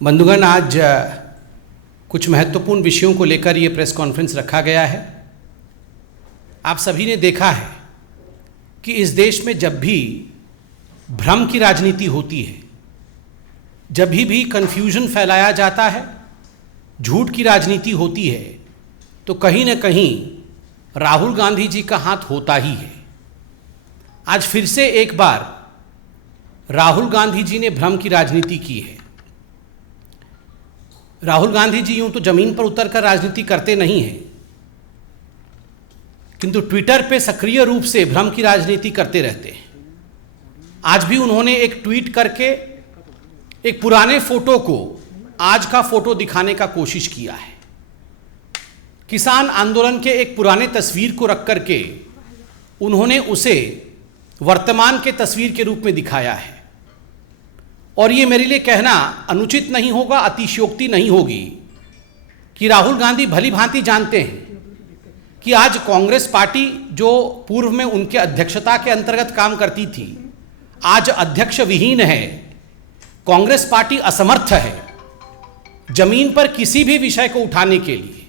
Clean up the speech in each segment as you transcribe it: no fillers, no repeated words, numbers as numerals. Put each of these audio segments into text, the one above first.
बंधुगण, आज कुछ महत्वपूर्ण विषयों को लेकर ये प्रेस कॉन्फ्रेंस रखा गया है। आप सभी ने देखा है कि इस देश में जब भी भ्रम की राजनीति होती है, जब भी कन्फ्यूजन फैलाया जाता है, झूठ की राजनीति होती है, तो कहीं न कहीं राहुल गांधी जी का हाथ होता ही है। आज फिर से एक बार राहुल गांधी जी ने भ्रम की राजनीति की है। राहुल गांधी जी यूं तो जमीन पर उतरकर राजनीति करते नहीं हैं, किंतु ट्विटर पे सक्रिय रूप से भ्रम की राजनीति करते रहते हैं। आज भी उन्होंने एक ट्वीट करके एक पुराने फोटो को आज का फोटो दिखाने का कोशिश किया है। किसान आंदोलन के एक पुराने तस्वीर को रख करके उन्होंने उसे वर्तमान के तस्वीर के रूप में दिखाया है। और ये मेरे लिए कहना अनुचित नहीं होगा, अतिशयोक्ति नहीं होगी कि राहुल गांधी भली भांति जानते हैं कि आज कांग्रेस पार्टी, जो पूर्व में उनके अध्यक्षता के अंतर्गत काम करती थी, आज अध्यक्ष विहीन है। कांग्रेस पार्टी असमर्थ है जमीन पर किसी भी विषय को उठाने के लिए।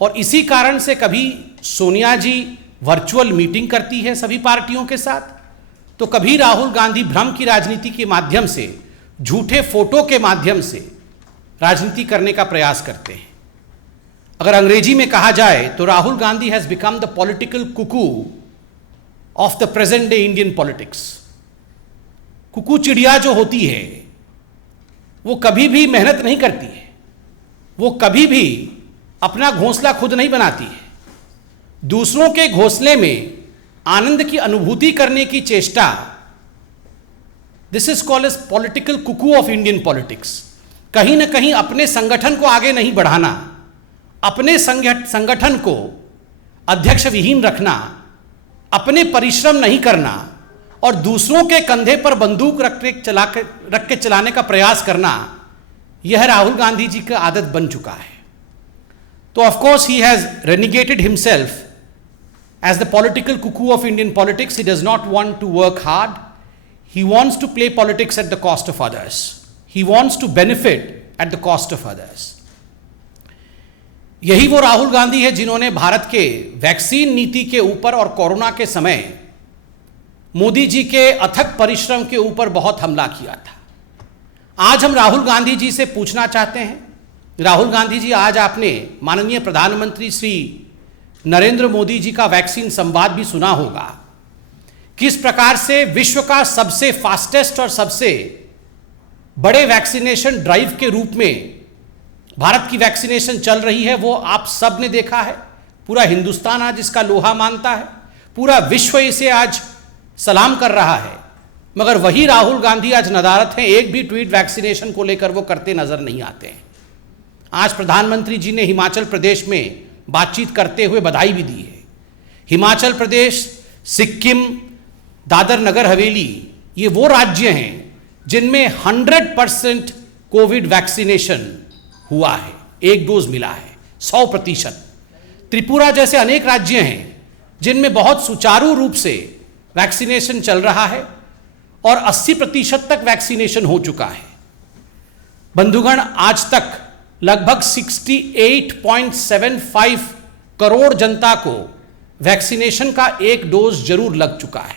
और इसी कारण से कभी सोनिया जी वर्चुअल मीटिंग करती है सभी पार्टियों के साथ, तो कभी राहुल गांधी भ्रम की राजनीति के माध्यम से, झूठे फोटो के माध्यम से राजनीति करने का प्रयास करते हैं। अगर अंग्रेजी में कहा जाए तो Rahul Gandhi has become the political cuckoo of the present day Indian politics. Cuckoo चिड़िया जो होती है वो कभी भी मेहनत नहीं करती है, वो कभी भी अपना घोंसला खुद नहीं बनाती है। दूसरों के घोंसले में आनंद की अनुभूति करने की चेष्टा, this is called as political cuckoo of Indian politics. कहीं ना कहीं अपने संगठन को आगे नहीं बढ़ाना, अपने संगठन को अध्यक्ष विहीन रखना, अपने परिश्रम नहीं करना और दूसरों के कंधे पर बंदूक रख के चलाने का प्रयास करना, यह राहुल गांधी जी का आदत बन चुका है। तो of course he has renegaded himself as the political cuckoo of Indian politics. He does not want to work hard. He wants to play politics at the cost of others. He wants to benefit at the cost of others. यही वो राहुल गांधी है जिन्होंने भारत के vaccine नीति के ऊपर और corona के समय मोदी जी के अथक परिश्रम के ऊपर बहुत हमला किया था। आज हम राहुल गांधी जी से पूछना चाहते हैं, राहुल गांधी जी, आज आपने माननीय प्रधानमंत्री श्री नरेंद्र मोदी जी का वैक्सीन संवाद भी सुना होगा। किस प्रकार से विश्व का सबसे फास्टेस्ट और सबसे बड़े वैक्सीनेशन ड्राइव के रूप में भारत की वैक्सीनेशन चल रही है, वो आप सब ने देखा है। पूरा हिंदुस्तान आज इसका लोहा मानता है, पूरा विश्व इसे आज सलाम कर रहा है। मगर वही राहुल गांधी आज नदारत हैं, एक भी ट्वीट वैक्सीनेशन को लेकर वो करते नजर नहीं आते हैं। आज प्रधानमंत्री जी ने हिमाचल प्रदेश में बातचीत करते हुए बधाई भी दी है। हिमाचल प्रदेश, सिक्किम, दादर नगर हवेली, ये वो राज्य हैं जिनमें 100% कोविड वैक्सीनेशन हुआ है, एक डोज मिला है, 100%। त्रिपुरा जैसे अनेक राज्य हैं जिनमें बहुत सुचारू रूप से वैक्सीनेशन चल रहा है और 80% तक वैक्सीनेशन हो चुका है। बंधुगण, आज तक लगभग 68.75 करोड़ जनता को वैक्सीनेशन का एक डोज जरूर लग चुका है।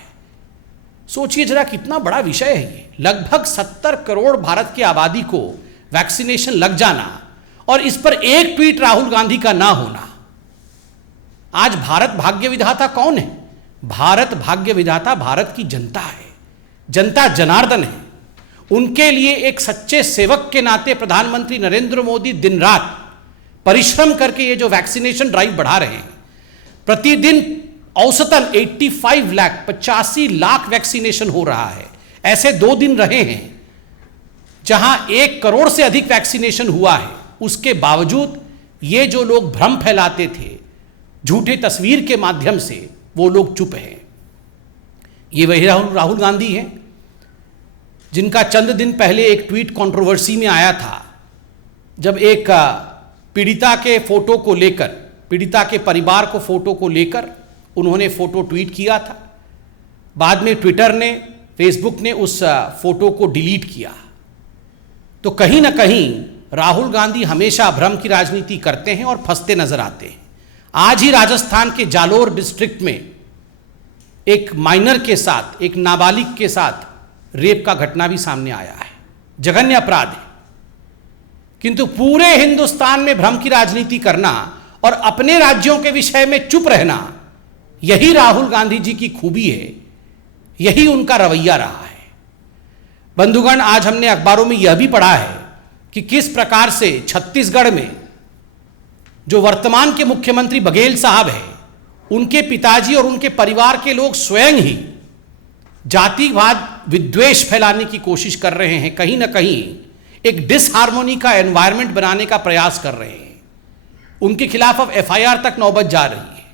सोचिए जरा कितना बड़ा विषय है ये। लगभग 70 करोड़ भारत की आबादी को वैक्सीनेशन लग जाना और इस पर एक ट्वीट राहुल गांधी का ना होना। आज भारत भाग्य विधाता कौन है? भारत भाग्य विधाता भारत की जनता है, जनता जनार्दन है। उनके लिए एक सच्चे सेवक के नाते प्रधानमंत्री नरेंद्र मोदी दिन रात परिश्रम करके ये जो वैक्सीनेशन ड्राइव बढ़ा रहे हैं, प्रतिदिन औसतन 85 लाख वैक्सीनेशन हो रहा है। ऐसे 2 दिन रहे हैं जहां 1 करोड़ से अधिक वैक्सीनेशन हुआ है। उसके बावजूद ये जो लोग भ्रम फैलाते थे झूठे तस्वीर के माध्यम से, वो लोग चुप हैं। ये वही राहुल गांधी हैं जिनका चंद दिन पहले एक ट्वीट कंट्रोवर्सी में आया था, जब एक पीड़िता के फोटो को लेकर, पीड़िता के परिवार को फोटो को लेकर उन्होंने फोटो ट्वीट किया था। बाद में ट्विटर ने, फेसबुक ने उस फोटो को डिलीट किया। तो कहीं ना कहीं राहुल गांधी हमेशा भ्रम की राजनीति करते हैं और फंसते नजर आते हैं। आज ही राजस्थान के जालोर डिस्ट्रिक्ट में एक माइनर के साथ, एक नाबालिग के साथ रेप का घटना भी सामने आया है। जघन्य अपराध है। किंतु पूरे हिंदुस्तान में भ्रम की राजनीति करना और अपने राज्यों के विषय में चुप रहना, यही राहुल गांधी जी की खूबी है, यही उनका रवैया रहा है। बंधुगण, आज हमने अखबारों में यह भी पढ़ा है कि किस प्रकार से छत्तीसगढ़ में जो वर्तमान के मुख्यमंत्री बघेल साहब हैं, उनके पिताजी और उनके परिवार के लोग स्वयं ही जातिवाद विद्वेष फैलाने की कोशिश कर रहे हैं। कहीं ना कहीं एक डिसहार्मोनी का एनवायरनमेंट बनाने का प्रयास कर रहे हैं। उनके खिलाफ अब एफआईआर तक नौबत जा रही है।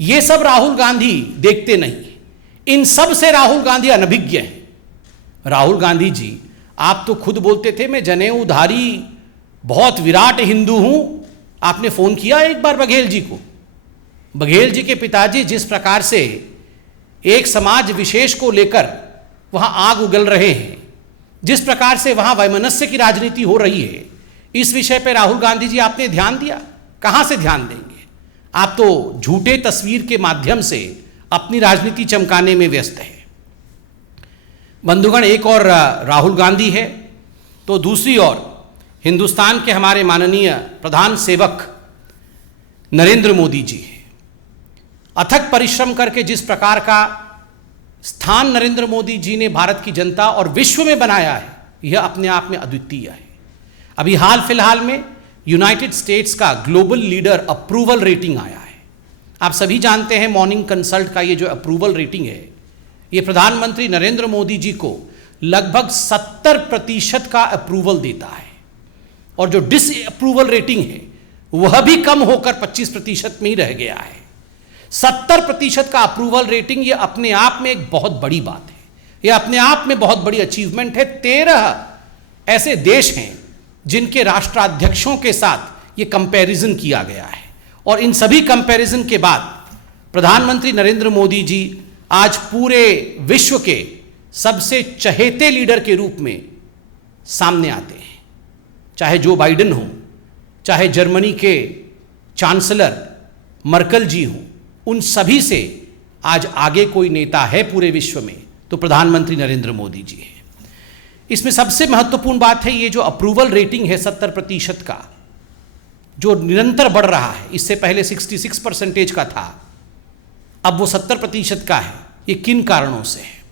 यह सब राहुल गांधी देखते नहीं। इन सब से राहुल गांधी अनभिज्ञ हैं। राहुल गांधी जी, आप तो खुद बोलते थे मैं जनेऊधारी बहुत विराट हिंदू हूं। आपने फोन किया एक बार बघेल जी को? बघेल जी के पिताजी जिस प्रकार से एक समाज विशेष को लेकर वहां आग उगल रहे हैं, जिस प्रकार से वहां वैमनस्य की राजनीति हो रही है, इस विषय पर राहुल गांधी जी आपने ध्यान दिया? कहां से ध्यान देंगे? आप तो झूठे तस्वीर के माध्यम से अपनी राजनीति चमकाने में व्यस्त है। बंधुगण, एक और राहुल गांधी है तो दूसरी ओर हिंदुस्तान के हमारे माननीय प्रधान सेवक नरेंद्र मोदी जी हैं। अथक परिश्रम करके जिस प्रकार का स्थान नरेंद्र मोदी जी ने भारत की जनता और विश्व में बनाया है, यह अपने आप में अद्वितीय है। अभी हाल फिलहाल में यूनाइटेड स्टेट्स का ग्लोबल लीडर अप्रूवल रेटिंग आया है। आप सभी जानते हैं मॉर्निंग कंसल्ट का ये जो अप्रूवल रेटिंग है, ये प्रधानमंत्री नरेंद्र मोदी जी को लगभग 70% का अप्रूवल देता है, और जो डिसअप्रूवल रेटिंग है वह भी कम होकर 25% में ही रह गया है। 70% का अप्रूवल रेटिंग, ये अपने आप में एक बहुत बड़ी बात है। यह अपने आप में बहुत बड़ी अचीवमेंट है। 13 ऐसे देश हैं जिनके राष्ट्राध्यक्षों के साथ ये कंपैरिजन किया गया है, और इन सभी कंपैरिजन के बाद प्रधानमंत्री नरेंद्र मोदी जी आज पूरे विश्व के सबसे चहेते लीडर के रूप में सामने आते हैं। चाहे जो बाइडेन हो, चाहे जर्मनी के चांसलर मर्कल जी हों, उन सभी से आज आगे कोई नेता है पूरे विश्व में तो प्रधानमंत्री नरेंद्र मोदी जी है। इसमें सबसे महत्वपूर्ण बात है ये जो अप्रूवल रेटिंग है 70% का, जो निरंतर बढ़ रहा है। इससे पहले 66% का था, अब वो 70% का है। ये किन कारणों से है?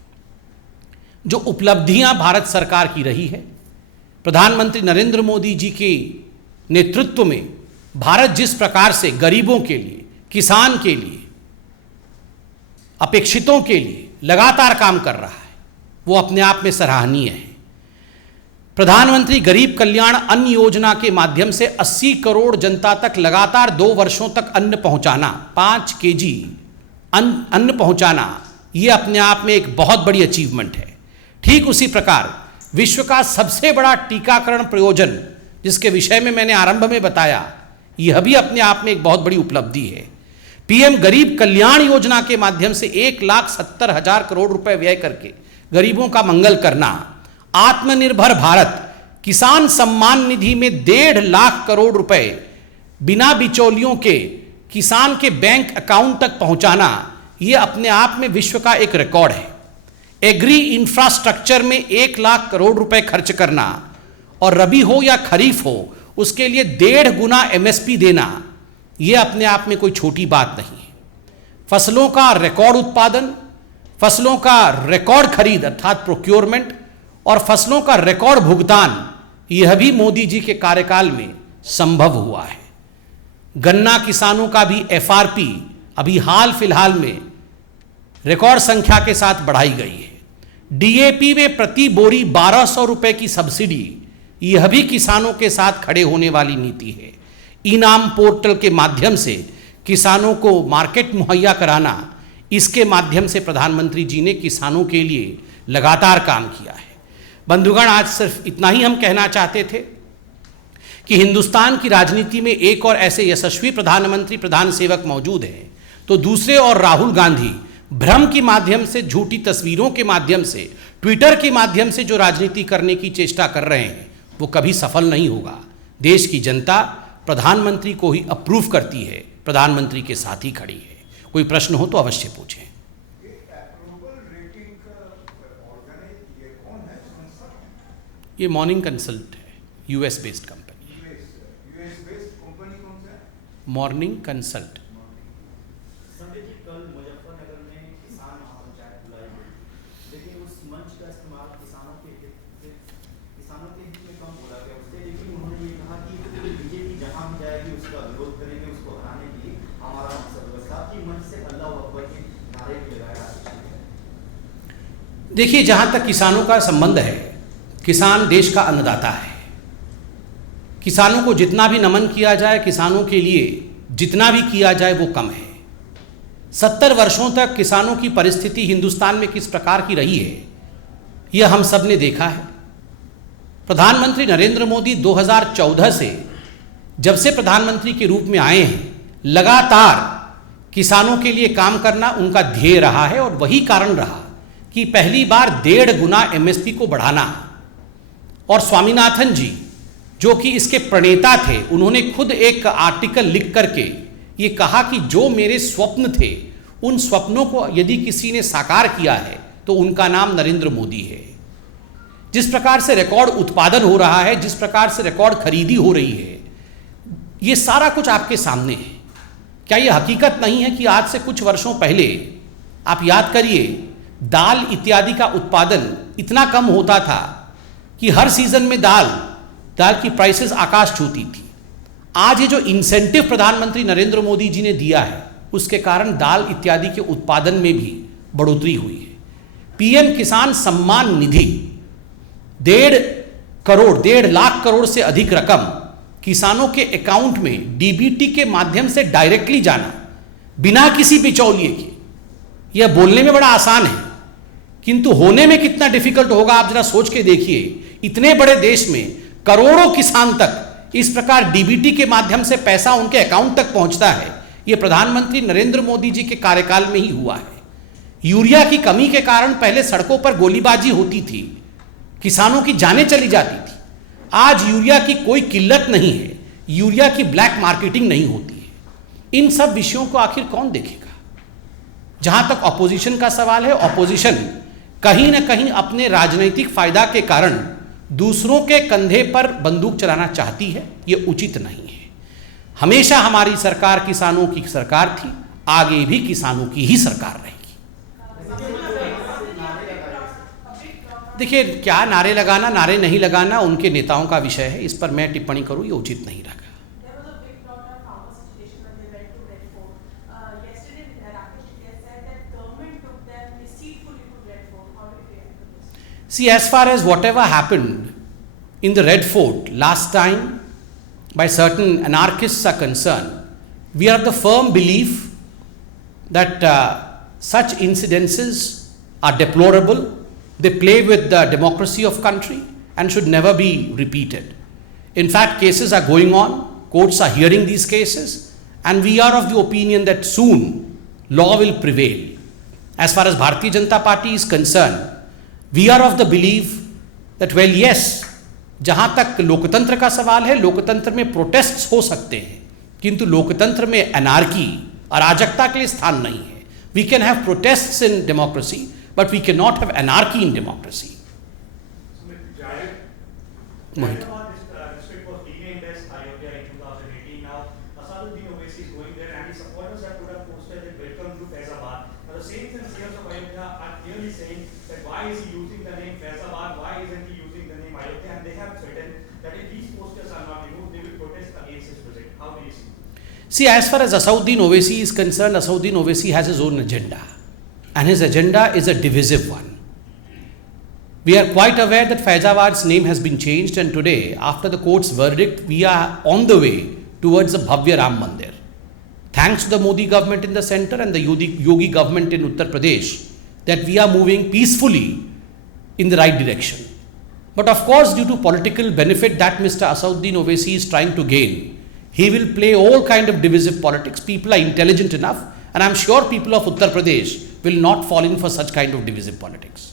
जो उपलब्धियां भारत सरकार की रही है, प्रधानमंत्री नरेंद्र मोदी जी के नेतृत्व में भारत जिस प्रकार से गरीबों के लिए, किसान के लिए, अपेक्षितों के लिए लगातार काम कर रहा है, वो अपने आप में सराहनीय है। प्रधानमंत्री गरीब कल्याण अन्न योजना के माध्यम से 80 करोड़ जनता तक लगातार 2 वर्षों तक अन्न पहुंचाना, 5 केजी अन्न पहुंचाना, ये अपने आप में एक बहुत बड़ी अचीवमेंट है। ठीक उसी प्रकार विश्व का सबसे बड़ा टीकाकरण प्रयोजन, जिसके विषय में मैंने आरंभ में बताया, यह भी अपने आप में एक बहुत बड़ी उपलब्धि है। पीएम गरीब कल्याण योजना के माध्यम से 1,70,000 करोड़ रुपए व्यय करके गरीबों का मंगल करना, आत्मनिर्भर भारत किसान सम्मान निधि में 1.5 लाख करोड़ रुपए बिना बिचौलियों के किसान के बैंक अकाउंट तक पहुंचाना, यह अपने आप में विश्व का एक रिकॉर्ड है। एग्री इंफ्रास्ट्रक्चर में 1 लाख करोड़ रुपए खर्च करना, और रबी हो या खरीफ हो उसके लिए 1.5 गुना एमएसपी देना, यह अपने आप में कोई छोटी बात नहीं है। फसलों का रिकॉर्ड उत्पादन, फसलों का रिकॉर्ड खरीद अर्थात प्रोक्योरमेंट, और फसलों का रिकॉर्ड भुगतान, यह भी मोदी जी के कार्यकाल में संभव हुआ है। गन्ना किसानों का भी एफआरपी अभी हाल फिलहाल में रिकॉर्ड संख्या के साथ बढ़ाई गई है। डीएपी में प्रति बोरी 1200 रुपए की सब्सिडी, यह भी किसानों के साथ खड़े होने वाली नीति है। इनाम पोर्टल के माध्यम से किसानों को मार्केट मुहैया कराना, इसके माध्यम से प्रधानमंत्री जी ने किसानों के लिए लगातार काम किया है। बंधुगण, आज सिर्फ इतना ही हम कहना चाहते थे कि हिंदुस्तान की राजनीति में एक और ऐसे यशस्वी प्रधानमंत्री, प्रधान सेवक मौजूद हैं, तो दूसरे और राहुल गांधी भ्रम के माध्यम से, झूठी तस्वीरों के माध्यम से, ट्विटर के माध्यम से जो राजनीति करने की चेष्टा कर रहे हैं, वो कभी सफल नहीं होगा। देश की जनता प्रधानमंत्री को ही अप्रूव करती है, प्रधानमंत्री के साथ ही खड़ी है। कोई प्रश्न हो तो अवश्य पूछें। ये मॉर्निंग कंसल्ट है, US based company. Morning consult. कल मुजफ्फरनगर में किसान महापंचायत बुलाई गई, लेकिन उस मंच का इस्तेमाल किसानों के हित में कम बोला गया उससे। लेकिन उन्होंने ये कहा कि बीजेपी जहां भी जाएगी उसका विरोध करेंगे, उसको हराने की हमारा मकसद है। साथ ही मंच से अल्लाह अकबर के नारे भी लगाया। देखिए, जहां तक किसानों का संबंध है, किसान देश का अन्नदाता है। किसानों को जितना भी नमन किया जाए, किसानों के लिए जितना भी किया जाए वो कम है। 70 वर्षों तक किसानों की परिस्थिति हिंदुस्तान में किस प्रकार की रही है, यह हम सब ने देखा है। प्रधानमंत्री नरेंद्र मोदी 2014 से जब से प्रधानमंत्री के रूप में आए हैं, लगातार किसानों के लिए काम करना उनका ध्येय रहा है। और वही कारण रहा कि पहली बार 1.5 गुना एमएसपी को बढ़ाना। और स्वामीनाथन जी जो कि इसके प्रणेता थे, उन्होंने खुद एक आर्टिकल लिख करके ये कहा कि जो मेरे स्वप्न थे, उन स्वप्नों को यदि किसी ने साकार किया है तो उनका नाम नरेंद्र मोदी है। जिस प्रकार से रिकॉर्ड उत्पादन हो रहा है, जिस प्रकार से रिकॉर्ड खरीदी हो रही है, ये सारा कुछ आपके सामने है। क्या यह हकीकत नहीं है कि आज से कुछ वर्षों पहले आप याद करिए, दाल इत्यादि का उत्पादन इतना कम होता था कि हर सीजन में दाल की प्राइसेस आकाश छूती थी। आज ये जो इंसेंटिव प्रधानमंत्री नरेंद्र मोदी जी ने दिया है, उसके कारण दाल इत्यादि के उत्पादन में भी बढ़ोतरी हुई है। पीएम किसान सम्मान निधि 1.5 लाख करोड़ से अधिक रकम किसानों के अकाउंट में डीबीटी के माध्यम से डायरेक्टली जाना, बिना किसी बिचौलिए के। यह बोलने में बड़ा आसान है, किंतु होने में कितना डिफिकल्ट होगा आप जरा सोच के देखिए। इतने बड़े देश में करोड़ों किसान तक इस प्रकार डीबीटी के माध्यम से पैसा उनके अकाउंट तक पहुंचता है, यह प्रधानमंत्री नरेंद्र मोदी जी के कार्यकाल में ही हुआ है। यूरिया की कमी के कारण पहले सड़कों पर गोलीबाजी होती थी, किसानों की जानें चली जाती थी। आज यूरिया की कोई किल्लत नहीं है, यूरिया की ब्लैक मार्केटिंग नहीं होती है। इन सब विषयों को आखिर कौन देखेगा? जहां तक ऑपोजिशन का सवाल है, ऑपोजिशन कहीं ना कहीं अपने राजनीतिक फायदा के कारण दूसरों के कंधे पर बंदूक चलाना चाहती है। यह उचित नहीं है। हमेशा हमारी सरकार किसानों की सरकार थी, आगे भी किसानों की ही सरकार रहेगी। देखिए, क्या नारे लगाना नारे नहीं लगाना उनके नेताओं का विषय है, इस पर मैं टिप्पणी करूं, ये उचित नहीं लगा। See, as far as whatever happened in the Red Fort last time by certain anarchists are concerned, we are of the firm belief that such incidences are deplorable. They play with the democracy of country and should never be repeated. In fact, cases are going on, courts are hearing these cases, and we are of the opinion that soon law will prevail. As far as Bharatiya Janata Party is concerned, we are of the belief that, well, yes, जहां तक लोकतंत्र का सवाल है, लोकतंत्र में protests हो सकते हैं, किंतु लोकतंत्र में अनार्की, अराजकता के लिए स्थान नहीं है। We can have protests in democracy, but we cannot have anarchy in democracy. Mohit. District was renamed as Ayodhya in 2018. Now, Asaduddin Owaisi is going there, and his supporters have put up posters that welcome to Faizabad. Now, the saints and seers of Ayodhya are clearly saying that why is he using the name Faizabad? Why isn't he using the name Ayodhya? And they have threatened that if these posters are not removed, they will protest against his project. How do you see? See, as far as Asaduddin Owaisi is concerned, Asaduddin Owaisi has his own agenda, and his agenda is a divisive one. We are quite aware that Faizabad's name has been changed, and today, after the court's verdict, we are on the way towards the Bhavya Ram Mandir. Thanks to the Modi government in the center and the Yogi government in Uttar Pradesh, that we are moving peacefully in the right direction. But of course, due to political benefit that Mr. Asaduddin Owaisi is trying to gain, he will play all kind of divisive politics. People are intelligent enough, and I am sure people of Uttar Pradesh will not fall in for such kind of divisive politics.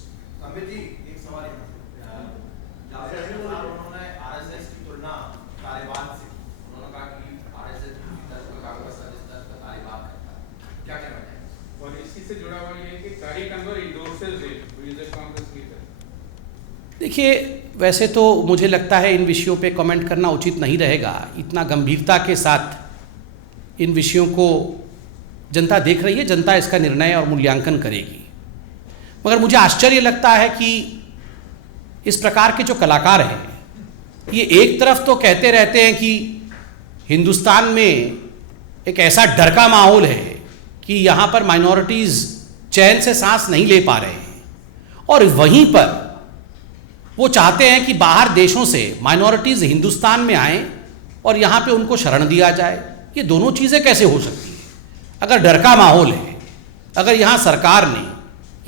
प्रदेश कांग्रेस की है? देखिए, वैसे तो मुझे लगता है इन विषयों पे कमेंट करना उचित नहीं रहेगा। इतना गंभीरता के साथ इन विषयों को जनता देख रही है, जनता इसका निर्णय और मूल्यांकन करेगी। मगर मुझे आश्चर्य लगता है कि इस प्रकार के जो कलाकार हैं, ये एक तरफ तो कहते रहते हैं कि हिंदुस्तान में एक ऐसा डर का माहौल है कि यहाँ पर माइनॉरिटीज़ चैन से सांस नहीं ले पा रहे हैं, और वहीं पर वो चाहते हैं कि बाहर देशों से माइनॉरिटीज़ हिंदुस्तान में आएं और यहाँ पे उनको शरण दिया जाए। ये दोनों चीज़ें कैसे हो सकती हैं? अगर डर का माहौल है, अगर यहाँ सरकार ने,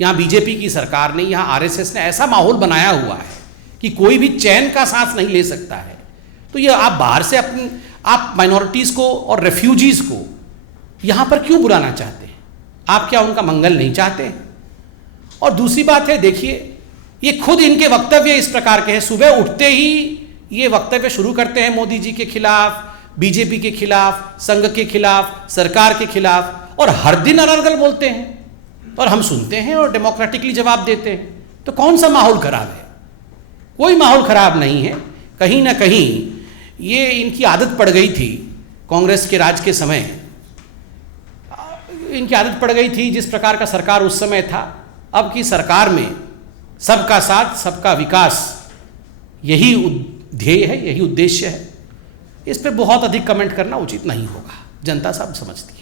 यहाँ बीजेपी की सरकार ने, यहाँ आरएसएस ने ऐसा माहौल बनाया हुआ है कि कोई भी चैन का सांस नहीं ले सकता है, तो ये आप बाहर से आप माइनॉरिटीज़ को और रेफ्यूजीज़ को यहाँ पर क्यों बुलाना चाहते हैं? आप क्या उनका मंगल नहीं चाहते हैं? और दूसरी बात है, देखिए, ये खुद इनके वक्तव्य इस प्रकार के हैं। सुबह उठते ही ये वक्तव्य शुरू करते हैं मोदी जी के खिलाफ, बीजेपी के खिलाफ, संघ के खिलाफ, सरकार के खिलाफ, और हर दिन अनर्गल बोलते हैं और हम सुनते हैं और डेमोक्रेटिकली जवाब देते हैं। तो कौन सा माहौल खराब है? कोई माहौल खराब नहीं है। कहीं ना कहीं ये इनकी आदत पड़ गई थी, कांग्रेस के राज के समय इनकी आदत पड़ गई थी, जिस प्रकार का सरकार उस समय था। अब की सरकार में सबका साथ, सबका विकास, यही ध्येय है, यही उद्देश्य है। इस पे बहुत अधिक कमेंट करना उचित नहीं होगा, जनता सब समझती है।